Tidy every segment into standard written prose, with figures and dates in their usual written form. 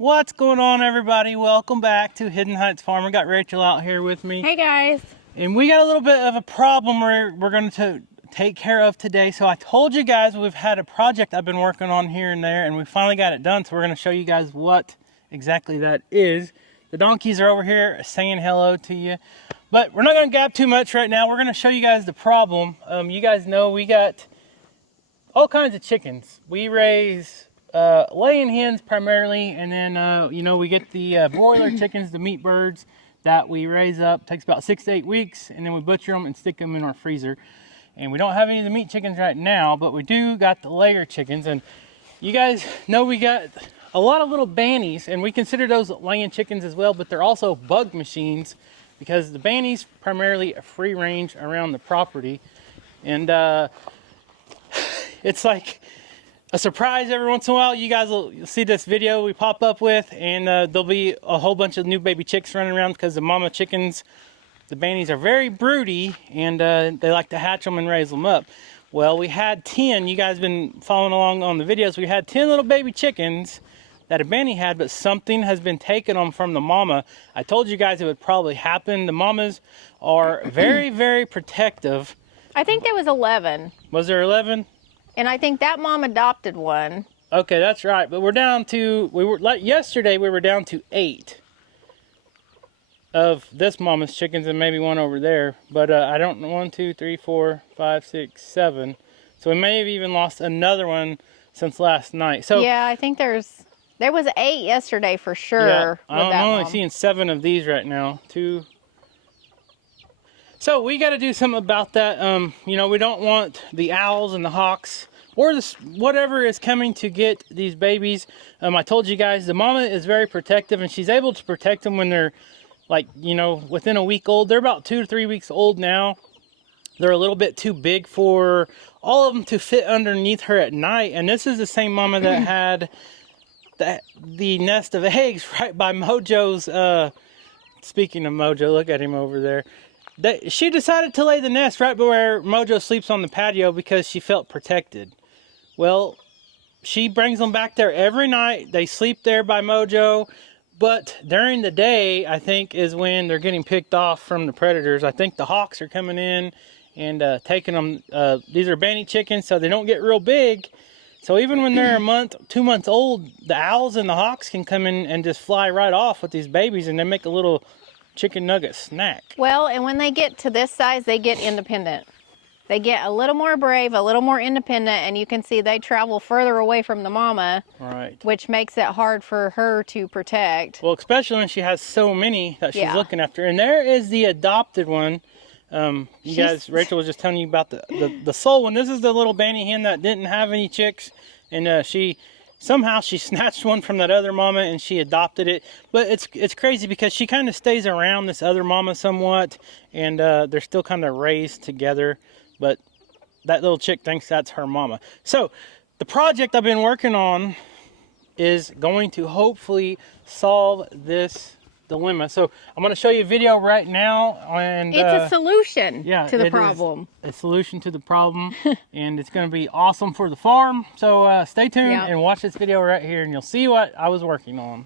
What's going on, everybody? Welcome back to Hidden Heights Farm. I got Rachel out here with me. Hey guys. And we got a little bit of a problem we're going to take care of today. So I told you guys we've had a project I've been working on here and there, and we finally got it done. So we're going to show you guys what exactly that is. The donkeys are over here saying hello to you. But we're not going to gab too much right now. We're going to show you guys the problem. You guys know we got all kinds of chickens. We raise laying hens primarily, and then you know, we get the broiler chickens, the meat birds that we raise up. Takes about 6 to 8 weeks, and then we butcher them and stick them in our freezer. And we don't have any of the meat chickens right now, but we do got the layer chickens. And you guys know we got a lot of little bannies, and we consider those laying chickens as well, but they're also bug machines because the bannies primarily are free range around the property. And it's like a surprise every once in a while. You guys will see this video we pop up with, and there'll be a whole bunch of new baby chicks running around because the mama chickens, the bannies, are very broody, and they like to hatch them and raise them up. Well, we had 10. You guys been following along on the videos. We had 10 little baby chickens that a banny had, but something has been taking them from the mama. I told you guys it would probably happen. The mamas are very, very protective. I think there was 11. Was there 11? And I think that mom adopted one. Okay, that's right. But we're down to, like yesterday, we were down to 8 of this mama's chickens and maybe one over there. But I don't know, 1, 2, 3, 4, 5, 6, 7. So we may have even lost another one since last night. So yeah, I think there was 8 yesterday for sure. Yeah, I'm only seeing 7 of these right now. 2. So we got to do something about that. You know, we don't want the owls and the hawks or whatever is coming to get these babies. I told you guys the mama is very protective, and she's able to protect them when they're, like, you know, within a week old. They're about 2 to 3 weeks old now. They're a little bit too big for all of them to fit underneath her at night. And this is the same mama that had the nest of eggs right by Mojo's. Speaking of Mojo, look at him over there. She decided to lay the nest right where Mojo sleeps on the patio because she felt protected. Well, she brings them back there every night. They sleep there by Mojo. But during the day, I think, is when they're getting picked off from the predators. I think the hawks are coming in and taking them. These are banny chickens, so they don't get real big. So even when they're a month, 2 months old, the owls and the hawks can come in and just fly right off with these babies, and they make a little chicken nugget snack. Well, and when they get to this size, they get independent. They get a little more brave, a little more independent, and you can see they travel further away from the mama, right? Which makes it hard for her to protect. Well, especially when she has so many that she's looking after. And there is the adopted one. You guys, Rachel was just telling you about the soul one. This is the little banny hen that didn't have any chicks, and somehow she snatched one from that other mama and she adopted it. But it's crazy because she kind of stays around this other mama somewhat, and they're still kind of raised together. But that little chick thinks that's her mama. So the project I've been working on is going to hopefully solve this dilemma. So I'm going to show you a video right now, and it's a solution to the problem. A solution to the problem, and it's going to be awesome for the farm. So stay tuned and watch this video right here, and you'll see what I was working on.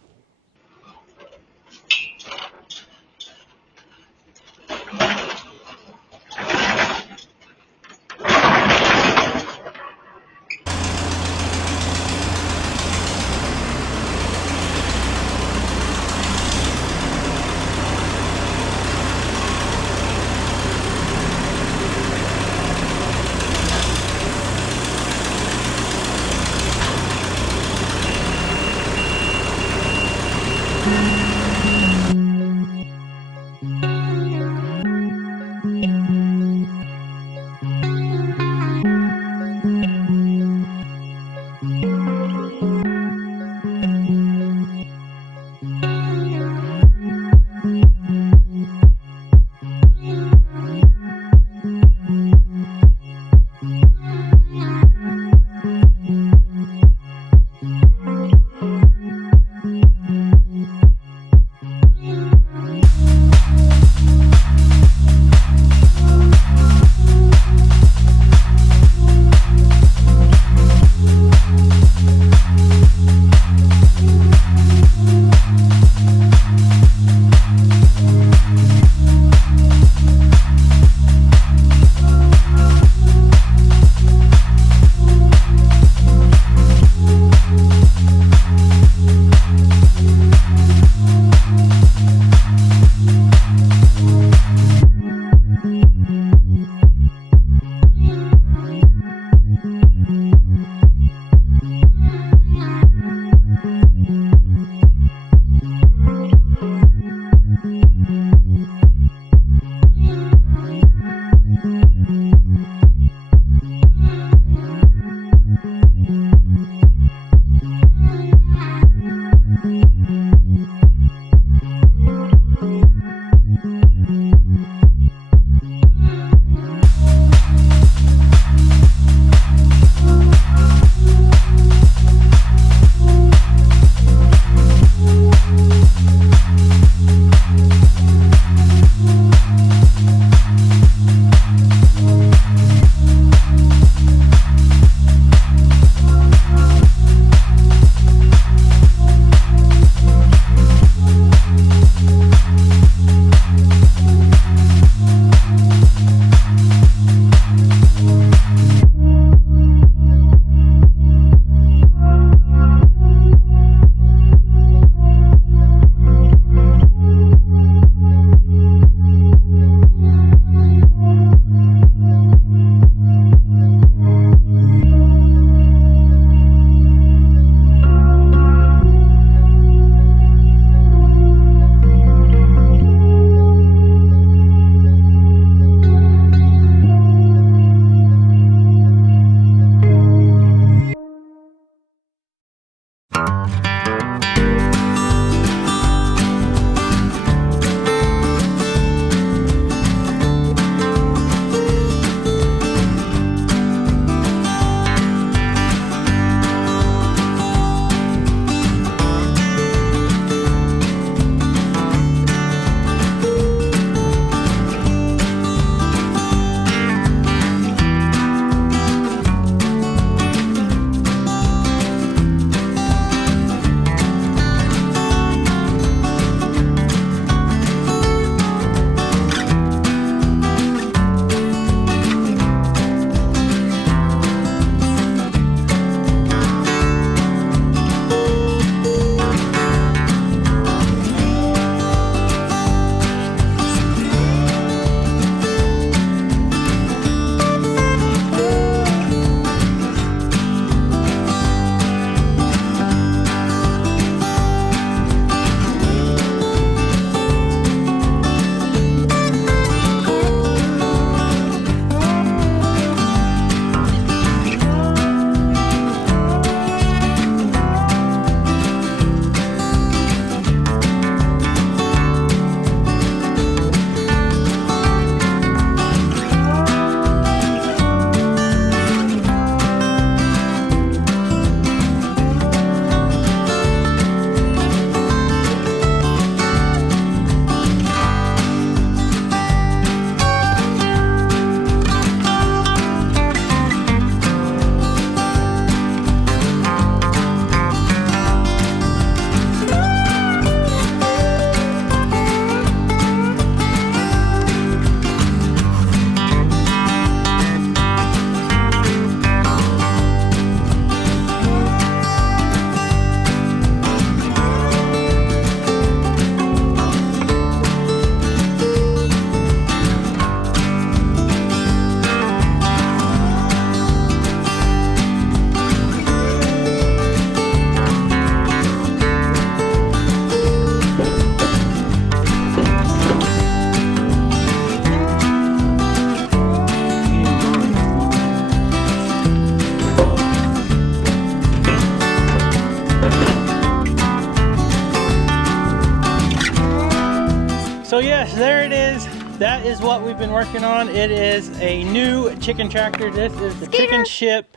So yes, there it is. That is what we've been working on. It is a new chicken tractor. This is the Chicken Ship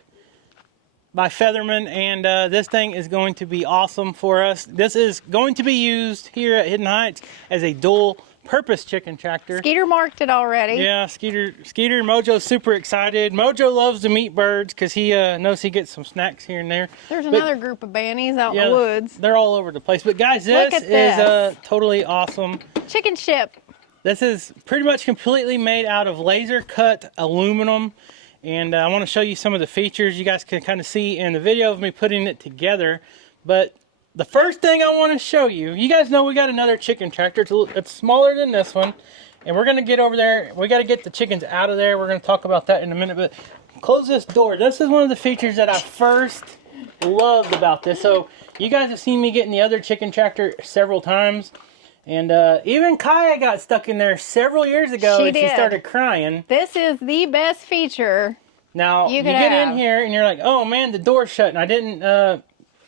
by Featherman, and this thing is going to be awesome for us. This is going to be used here at Hidden Heights as a dual purpose chicken tractor. Skeeter marked it already. Yeah, Skeeter, Mojo's super excited. Mojo loves to meet birds because he knows he gets some snacks here and there. There's another group of bannies out in the woods. They're all over the place. But guys, this is totally awesome. Chicken Ship. This is pretty much completely made out of laser cut aluminum. And I want to show you some of the features you guys can kind of see in the video of me putting it together. But the first thing I want to show you, you guys know we got another chicken tractor. It's smaller than this one. And we're going to get over there. We got to get the chickens out of there. We're going to talk about that in a minute. But close this door. This is one of the features that I first loved about this. So you guys have seen me getting the other chicken tractor several times. And even Kaya got stuck in there several years ago and she started crying. This is the best feature. Now, you get in here and you're like, oh man, the door's shut and I didn't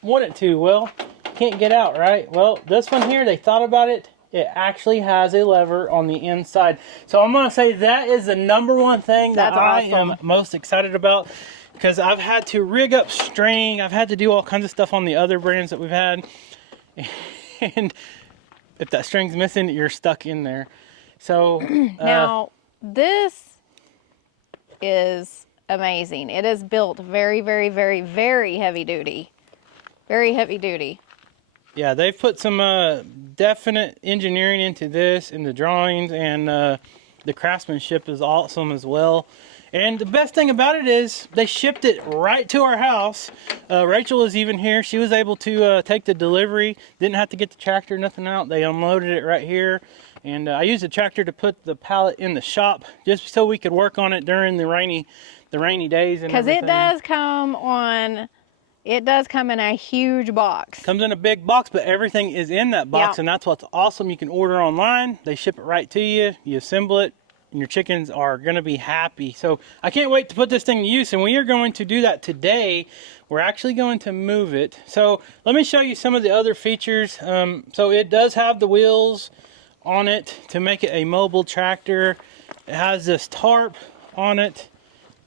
want it to. Well, can't get out, right? Well, this one here, they thought about it. It actually has a lever on the inside. So I'm going to say that is the #1 thing that I am most excited about, because I've had to rig up string. I've had to do all kinds of stuff on the other brands that we've had. And if that string's missing, you're stuck in there. So now this is amazing. It is built very, very, very, very heavy duty. Very heavy duty. Yeah, they've put some definite engineering into this, in the drawings, and the craftsmanship is awesome as well. And the best thing about it is they shipped it right to our house. Rachel is even here. She was able to take the delivery. Didn't have to get the tractor, nothing out. They unloaded it right here. And I used the tractor to put the pallet in the shop just so we could work on it during the rainy days. Because it does come on... It does come in a huge box. Comes in a big box, but everything is in that box, and that's what's awesome. You can order online. They ship it right to you. You assemble it, and your chickens are going to be happy. So I can't wait to put this thing to use, and we are going to do that today. We're actually going to move it. So let me show you some of the other features. So it does have the wheels on it to make it a mobile tractor. It has this tarp on it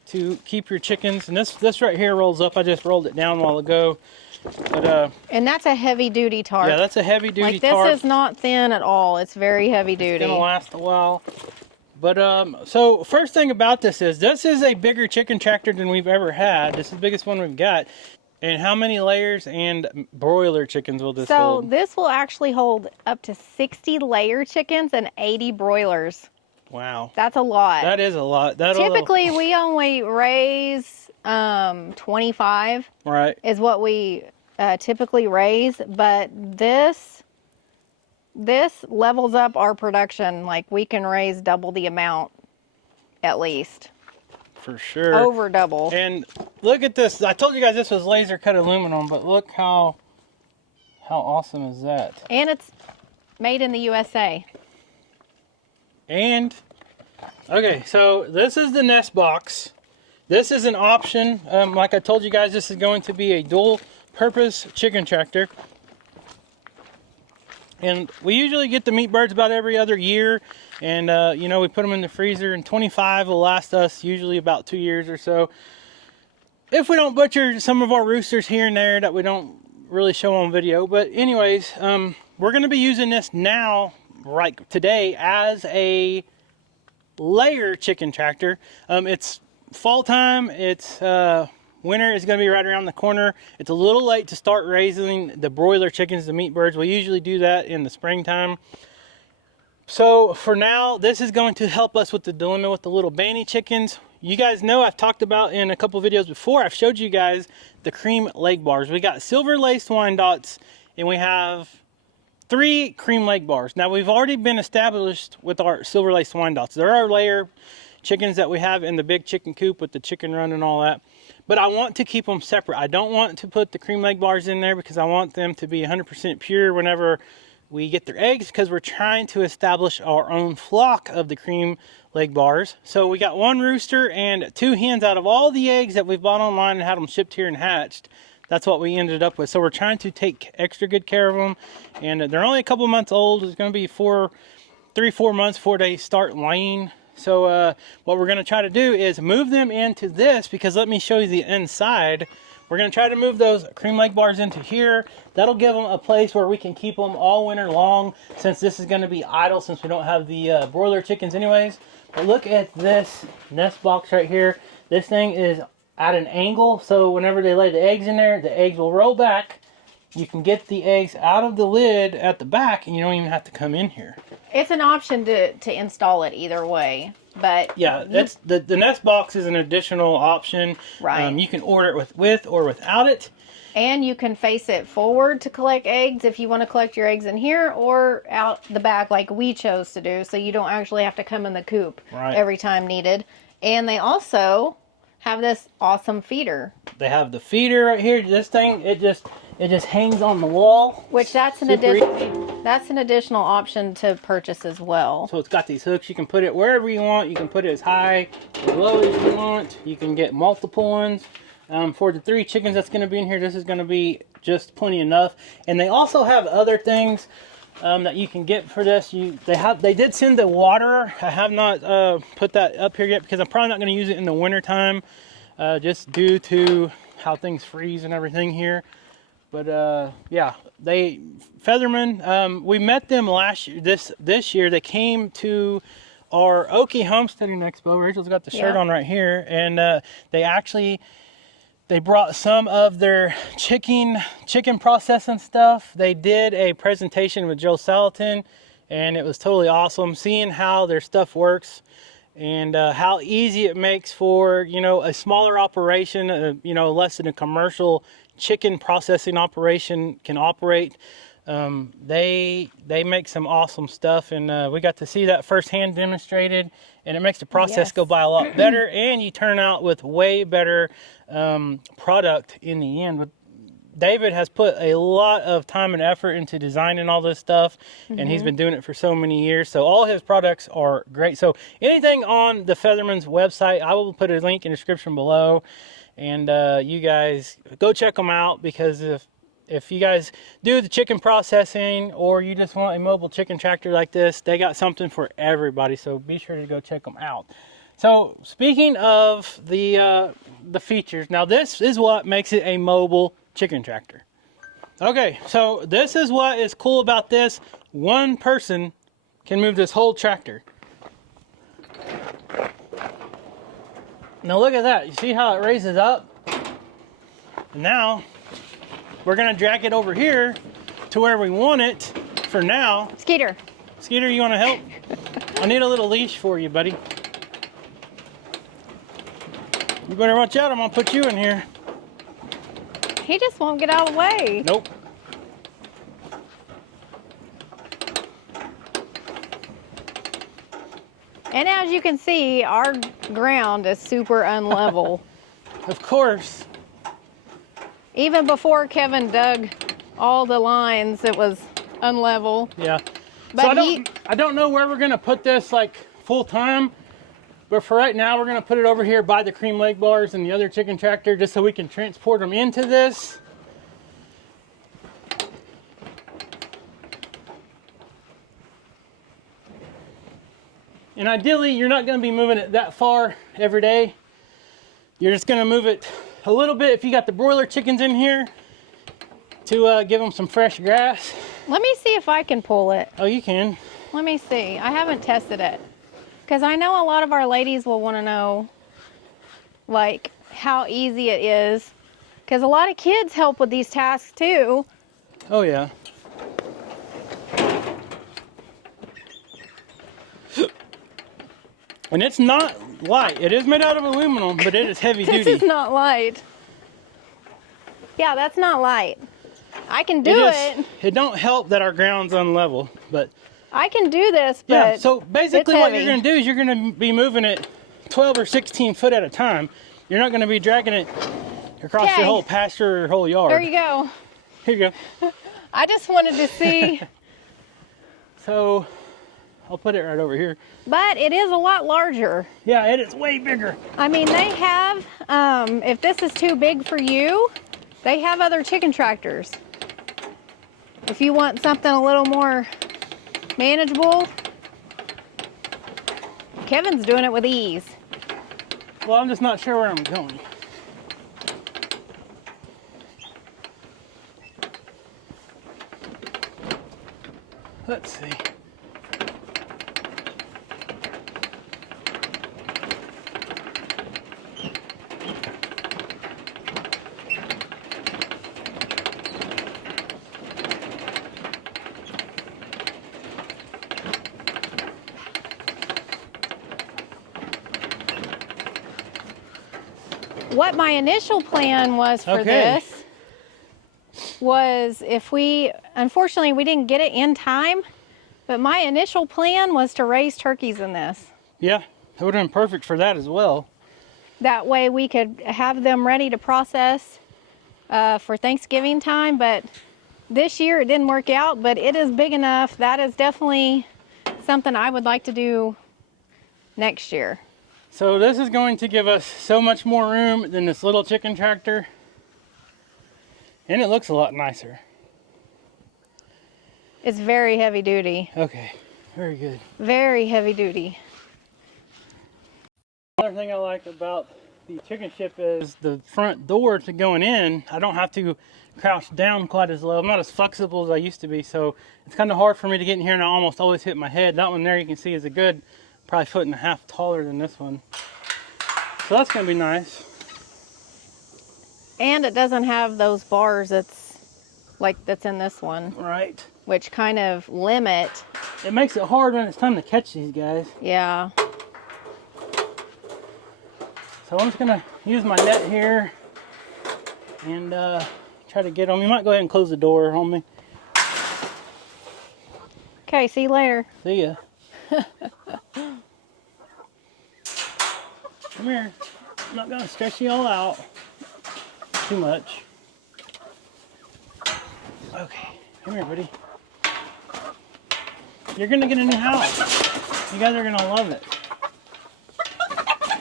to keep your chickens, and this right here rolls up. I just rolled it down a while ago, but and that's a heavy duty tarp. Yeah, that's a heavy duty tarp. This is not thin at all. It's very heavy duty. It's gonna last a while. But so first thing about this is a bigger chicken tractor than we've ever had. This is the biggest one we've got. And how many layers and broiler chickens will this hold? So this will actually hold up to 60 layer chickens and 80 broilers. Wow. That's a lot. That is a lot. Typically, we only raise 25. Right. Is what we typically raise. But this levels up our production. Like, we can raise double the amount, at least. For sure. Over double. And look at this. I told you guys this was laser cut aluminum, but look how awesome is that? And it's made in the USA. And, okay, so this is the nest box. This is an option. Like I told you guys, this is going to be a dual purpose chicken tractor. And we usually get the meat birds about every other year. And, you know, we put them in the freezer, and 25 will last us usually about 2 years or so. If we don't butcher some of our roosters here and there that we don't really show on video. But anyways, we're going to be using this now, right today, as a layer chicken tractor. It's fall time. It's winter is going to be right around the corner. It's a little late to start raising the broiler chickens, the meat birds. We usually do that in the springtime. So for now, this is going to help us with the dilemma with the little banny chickens. You guys know I've talked about in a couple videos before, I've showed you guys the cream leg bars. We got silver laced Wyandottes, and we have 3 cream leg bars. Now, we've already been established with our silver laced Wyandottes. There are layer chickens that we have in the big chicken coop with the chicken run and all that. But I want to keep them separate. I don't want to put the cream leg bars in there because I want them to be 100% pure whenever we get their eggs, because we're trying to establish our own flock of the cream leg bars. So we got 1 rooster and 2 hens out of all the eggs that we've bought online and had them shipped here and hatched. That's what we ended up with. So we're trying to take extra good care of them. And they're only a couple months old. There's going to be 4 3-4 months before they start laying. So what we're going to try to do is move them into this, because let me show you the inside. We're going to try to move those cream leg bars into here. That'll give them a place where we can keep them all winter long, since this is going to be idle, since we don't have the broiler chickens anyways. But look at this nest box right here. This thing is at an angle, so whenever they lay the eggs in there, the eggs will roll back. You can get the eggs out of the lid at the back, and you don't even have to come in here. It's an option to install it either way, but yeah, that's the nest box is an additional option. Right. You can order it with or without it. And you can face it forward to collect eggs if you want to collect your eggs in here, or out the back like we chose to do, so you don't actually have to come in the coop every time needed. And they also have this awesome feeder. They have the feeder right here. This thing, it just hangs on the wall. Which that's an additional option to purchase as well. So it's got these hooks. You can put it wherever you want. You can put it as high or low as you want. You can get multiple ones. For the 3 chickens that's going to be in here, this is going to be just plenty enough. And they also have other things that you can get for this. They did send the water. I have not put that up here yet, because I'm probably not going to use it in the winter time, just due to how things freeze and everything here. But yeah, Featherman, we met them last year. This year they came to our Okie Homesteading Expo. Rachel's got the shirt on right here, and they brought some of their chicken processing stuff. They did a presentation with Joe Salatin, and it was totally awesome seeing how their stuff works, and how easy it makes for, a smaller operation, less than a commercial chicken processing operation can operate. They make some awesome stuff, and we got to see that firsthand demonstrated, and it makes the process go by a lot better, and you turn out with way better product in the end. David has put a lot of time and effort into designing all this stuff, and he's been doing it for so many years. So all his products are great. So anything on the Featherman's website, I will put a link in the description below, and you guys go check them out, because if you guys do the chicken processing, or you just want a mobile chicken tractor like this, they got something for everybody. So be sure to go check them out. So speaking of the features, now this is what makes it a mobile chicken tractor. Okay, so this is what is cool about this. One person can move this whole tractor. Now look at that. You see how it raises up? And now we're gonna drag it over here to where we want it for now. Skeeter, you wanna help? I need a little leash for you, buddy. You better watch out, I'm gonna put you in here. he just won't get out of the way. Nope. And as you can see, our ground is super unlevel. Of course. Even before Kevin dug all the lines, it was unlevel. Yeah. But so I don't know where we're gonna put this like full time, but for right now we're gonna put it over here by the cream leg bars and the other chicken tractor, just so we can transport them into this. And ideally, you're not gonna be moving it that far every day. You're just gonna move it a little bit if you got the broiler chickens in here, to give them some fresh grass. Let me see if I can pull it. Oh, you can. Let me see. I haven't tested it, because I know a lot of our ladies will want to know like how easy it is, because a lot of kids help with these tasks too. Oh yeah. And it's not light. It is made out of aluminum, but it is heavy duty. This is not light. Yeah, that's not light. I can do it. It don't help that our ground's unlevel, but I can do this, but yeah. So basically, it's what heavy. you're gonna do is you're gonna be moving it 12 or 16 foot at a time. You're not gonna be dragging it across your whole pasture or your whole yard. There you go. Here you go. I just wanted to see. So I'll put it right over here. But it is a lot larger. Yeah, it is way bigger. I mean, they have, if this is too big for you, they have other chicken tractors. If you want something a little more manageable, Kevin's doing it with ease. Well, I'm just not sure where I'm going. Let's see. What my initial plan was for this was unfortunately we didn't get it in time, but my initial plan was to raise turkeys in this. Yeah, that would have been perfect for that as well. That way we could have them ready to process for Thanksgiving time, but this year it didn't work out, but it is big enough. That is definitely something I would like to do next year. So this is going to give us so much more room than this little chicken tractor. And it looks a lot nicer. It's very heavy duty. Okay, very good. Very heavy duty. Another thing I like about the chicken ship is the front door to going in. I don't have to crouch down quite as low. I'm not as flexible as I used to be, so it's kind of hard for me to get in here, and I almost always hit my head. That one there you can see is a good probably 1.5 feet taller than this one. So that's going to be nice. And it doesn't have those bars that's in this one. Right. Which kind of limit. It makes it hard when it's time to catch these guys. Yeah. So I'm just going to use my net here and try to get them. You might go ahead and close the door on me. Okay, see you later. See ya. Come here. I'm not going to stress you all out too much. Okay, come here, buddy. You're going to get a new house. You guys are going to love it.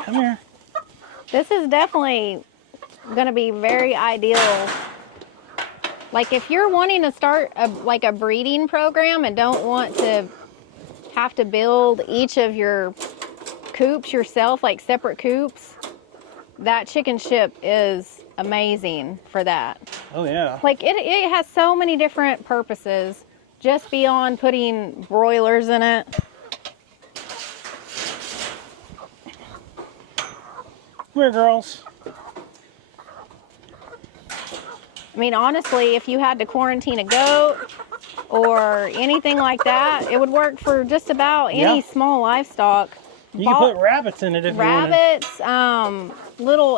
Come here. This is definitely going to be very ideal. Like if you're wanting to start a breeding program and don't want to have to build each of your coops yourself, like separate coops, that chicken ship is amazing for that. Oh yeah. Like it has so many different purposes just beyond putting broilers in it. Come here, girls. I mean, honestly, if you had to quarantine a goat or anything like that, it would work for just about any small livestock. You can put rabbits in it if you wanted. Rabbits,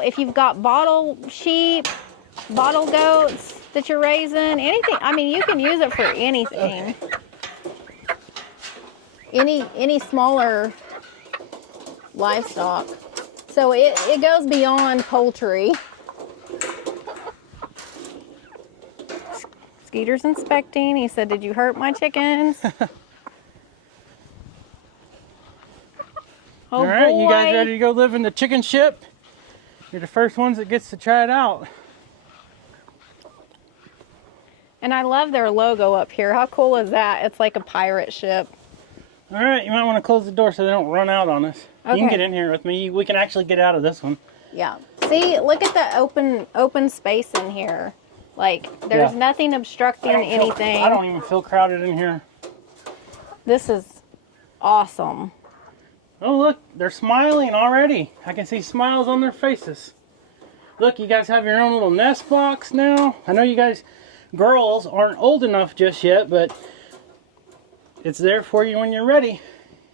if you've got bottle sheep, bottle goats that you're raising, anything. I mean, you can use it for anything. Okay. Any smaller livestock. So it goes beyond poultry. Skeeter's inspecting. He said, "Did you hurt my chickens?" Oh, all right, boy. You guys ready to go live in the chicken ship? You're the first ones that gets to try it out. And I love their logo up here. How cool is that? It's like a pirate ship. All right, you might want to close the door so they don't run out on us. Okay. You can get in here with me. We can actually get out of this one. Yeah. See, look at the open space in here. Like, there's nothing obstructing anything. I don't even feel crowded in here. This is awesome. Oh, look, they're smiling already. I can see smiles on their faces. Look, you guys have your own little nest box now. I know you guys, girls, aren't old enough just yet, but it's there for you when you're ready.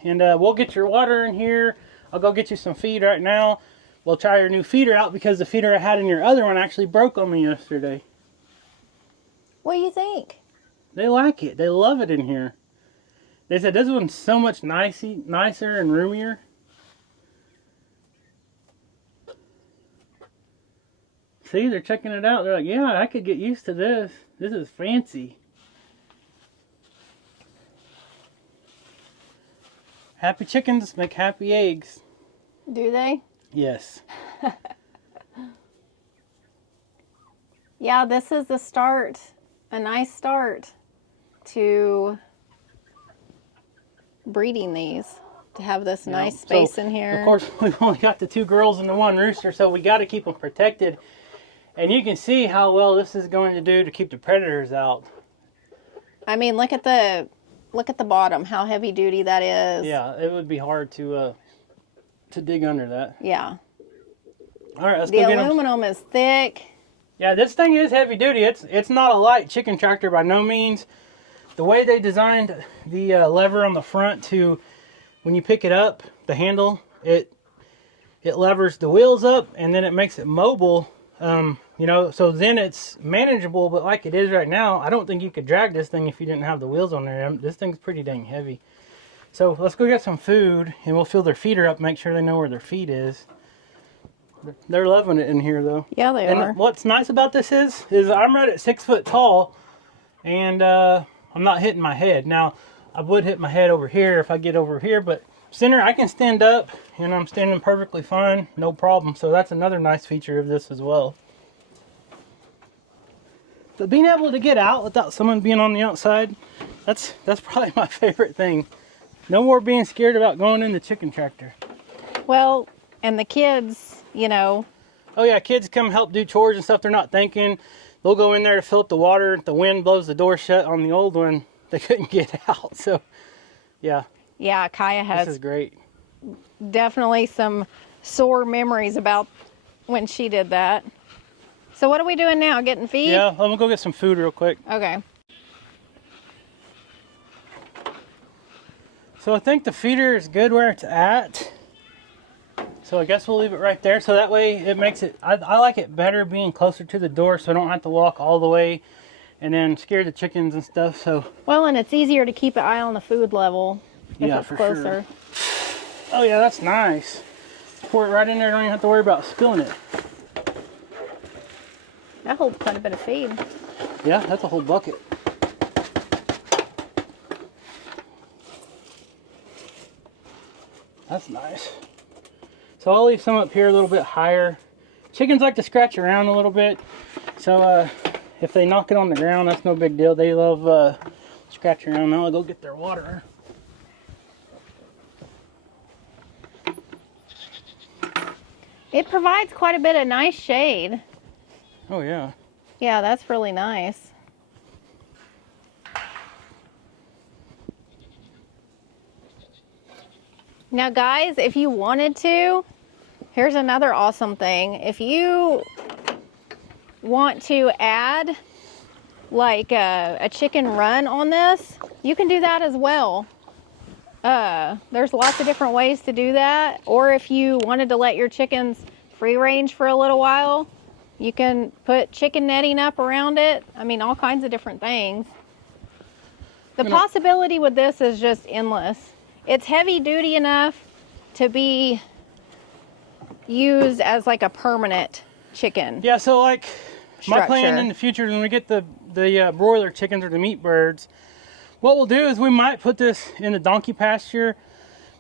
And we'll get your water in here. I'll go get you some feed right now. We'll try your new feeder out because the feeder I had in your other one actually broke on me yesterday. What do you think? They like it. They love it in here. They said this one's so much nicer and roomier. See, they're checking it out. They're like, yeah, I could get used to this. This is fancy. Happy chickens make happy eggs. Do they? Yes. Yeah, this is the start. A nice start to breeding these to have this nice space in here. Of course, we've only got the 2 girls and the 1 rooster, so we got to keep them protected. And you can see how well this is going to do to keep the predators out. I mean, look at the bottom, how heavy duty that is. Yeah, it would be hard to dig under that. Yeah. All right, let's go get them. The aluminum is thick. Yeah, this thing is heavy duty. It's not a light chicken tractor by no means. The way they designed the lever on the front to, when you pick it up, the handle, it levers the wheels up and then it makes it mobile. You know, so then it's manageable, but like it is right now, I don't think you could drag this thing if you didn't have the wheels on there. This thing's pretty dang heavy. So let's go get some food and we'll fill their feeder up, make sure they know where their feed is. They're loving it in here though. Yeah, they are. And what's nice about this is I'm right at 6 foot tall and I'm not hitting my head. Now, I would hit my head over here if I get over here, but center, I can stand up and I'm standing perfectly fine, no problem. So that's another nice feature of this as well. But being able to get out without someone being on the outside, that's probably my favorite thing. No more being scared about going in the chicken tractor. Well, and the kids, you know. Oh yeah, kids come help do chores and stuff. They're not thinking. They'll go in there to fill up the water. The wind blows the door shut. On the old one, they couldn't get out. So, yeah. Yeah, Kaya has This is great. definitely some sore memories about when she did that. So what are we doing now? Getting feed? Yeah, I'm gonna go get some food real quick. Okay. So I think the feeder is good where it's at. So I guess we'll leave it right there. So that way it makes it, I like it better being closer to the door so I don't have to walk all the way and then scare the chickens and stuff. So. Well, and it's easier to keep an eye on the food level if Yeah, it's for closer. Sure. Oh yeah, that's nice. Pour it right in there, don't even have to worry about spilling it. That holds quite a bit of feed. Yeah, that's a whole bucket. That's nice. So I'll leave some up here a little bit higher. Chickens like to scratch around a little bit. So if they knock it on the ground, that's no big deal. They love scratching around. Now I'll go get their water. It provides quite a bit of nice shade. Oh yeah. Yeah, that's really nice. Now guys, if you wanted to, here's another awesome thing. If you want to add like a chicken run on this, you can do that as well. There's lots of different ways to do that. Or if you wanted to let your chickens free range for a little while, you can put chicken netting up around it. I mean, all kinds of different things. The possibility with this is just endless. It's heavy duty enough to be used as like a permanent chicken. Yeah, so like my plan structure. in the future when we get the broiler chickens or the meat birds, what we'll do is we might put this in the donkey pasture,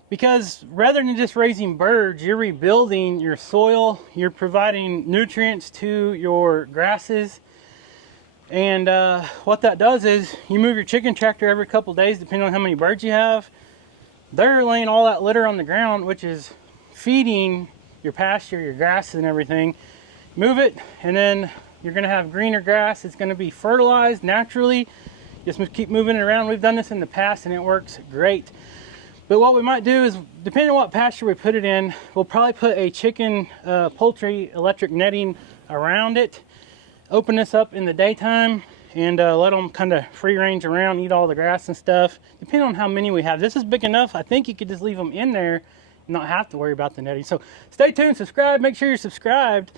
because rather than just raising birds, you're rebuilding your soil, you're providing nutrients to your grasses. And what that does is you move your chicken tractor every couple days depending on how many birds you have. They're laying all that litter on the ground, which is feeding your pasture, your grasses and everything. Move it, and then you're gonna have greener grass. It's gonna be fertilized naturally. Just keep moving it around. We've done this in the past and it works great. But what we might do is, depending on what pasture we put it in, we'll probably put a chicken poultry electric netting around it. Open this up in the daytime and let them kind of free range around, eat all the grass and stuff. Depending on how many we have. This is big enough, I think you could just leave them in there and not have to worry about the netting. So stay tuned, subscribe, make sure you're subscribed,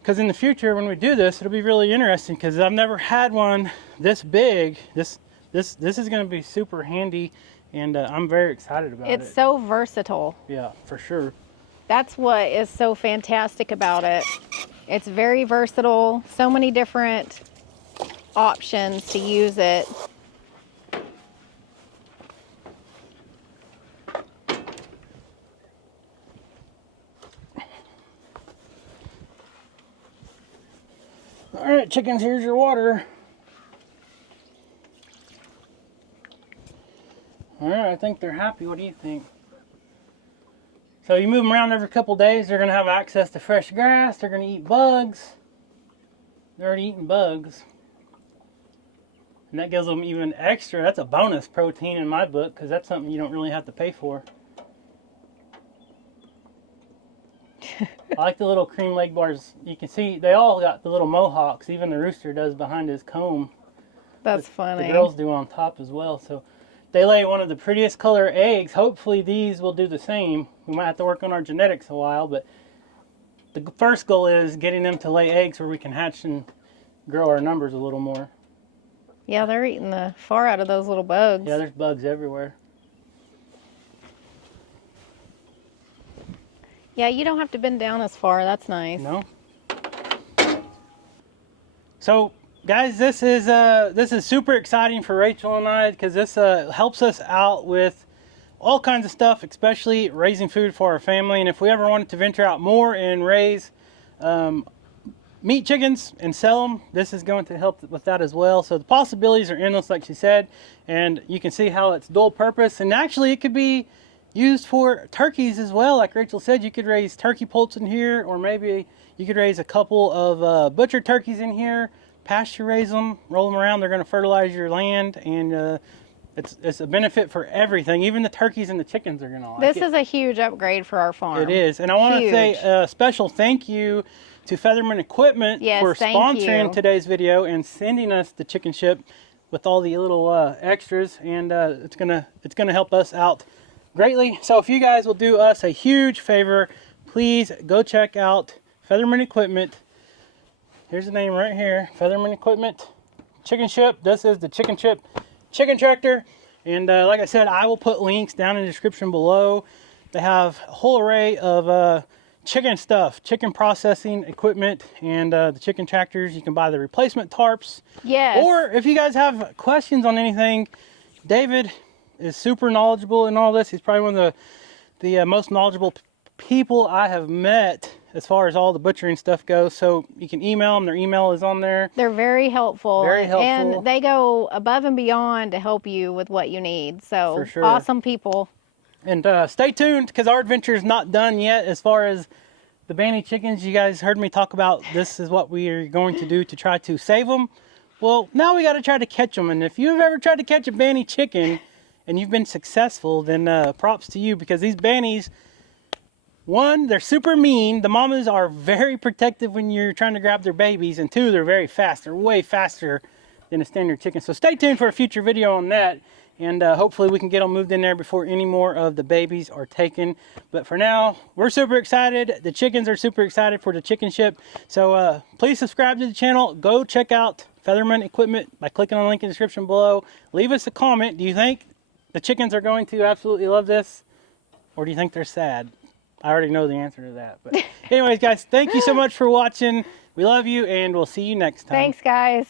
because in the future when we do this, it'll be really interesting, because I've never had one this big. This is going to be super handy, and I'm very excited about it. It's so versatile. Yeah, for sure. That's what is so fantastic about it. It's very versatile, so many different options to use it. All right, chickens, here's your water. All right, I think they're happy. What do you think? So you move them around every couple days, they're going to have access to fresh grass, they're going to eat bugs. They're already eating bugs. And that gives them even extra, that's a bonus protein in my book, because that's something you don't really have to pay for. I like the little cream leg bars. You can see they all got the little mohawks, even the rooster does behind his comb. That's funny. The girls do on top as well. So they lay one of the prettiest color eggs. Hopefully these will do the same. We might have to work on our genetics a while, but the first goal is getting them to lay eggs where we can hatch and grow our numbers a little more. Yeah, they're eating the far out of those little bugs. Yeah, there's bugs everywhere. Yeah, you don't have to bend down as far. That's nice. No. So, guys, this is super exciting for Rachel and I, because this helps us out with all kinds of stuff, especially raising food for our family. And if we ever wanted to venture out more and raise meat chickens and sell them, this is going to help with that as well. So the possibilities are endless, like she said, and you can see how it's dual purpose. And actually it could be used for turkeys as well. Like Rachel said, you could raise turkey poults in here, or maybe you could raise a couple of butcher turkeys in here, pasture raise them, roll them around. They're going to fertilize your land, and it's a benefit for everything. Even the turkeys and the chickens are going to like it. This is a huge upgrade for our farm. It is. And I want to say a special thank you to Featherman Equipment for sponsoring today's video and sending us the chicken ship with all the little extras, and it's gonna help us out greatly. So if you guys will do us a huge favor, please go check out Featherman Equipment. Here's the name right here, Featherman Equipment chicken ship. This is the chicken ship chicken tractor, and like I said, I will put links down in the description below. They have a whole array of chicken stuff, chicken processing equipment, and the chicken tractors. You can buy the replacement tarps. Yes. Or if you guys have questions on anything, David is super knowledgeable in all this. He's probably one of the most knowledgeable people I have met as far as all the butchering stuff goes. So you can email them. Their email is on there. They're very helpful. Very helpful. And they go above and beyond to help you with what you need. So For sure. Awesome people. And stay tuned, because our adventure is not done yet as far as the banny chickens. You guys heard me talk about this is what we are going to do to try to save them. Well, now we got to try to catch them. And if you've ever tried to catch a banny chicken and you've been successful, then props to you, because these bannies, one, they're super mean. The mamas are very protective when you're trying to grab their babies. And two, they're very fast. They're way faster than a standard chicken. So stay tuned for a future video on that. And hopefully we can get them moved in there before any more of the babies are taken. But for now, we're super excited. The chickens are super excited for the chicken ship. So please subscribe to the channel. Go check out Featherman Equipment by clicking on the link in the description below. Leave us a comment. Do you think the chickens are going to absolutely love this? Or do you think they're sad? I already know the answer to that. But anyways, guys, thank you so much for watching. We love you, and we'll see you next time. Thanks, guys.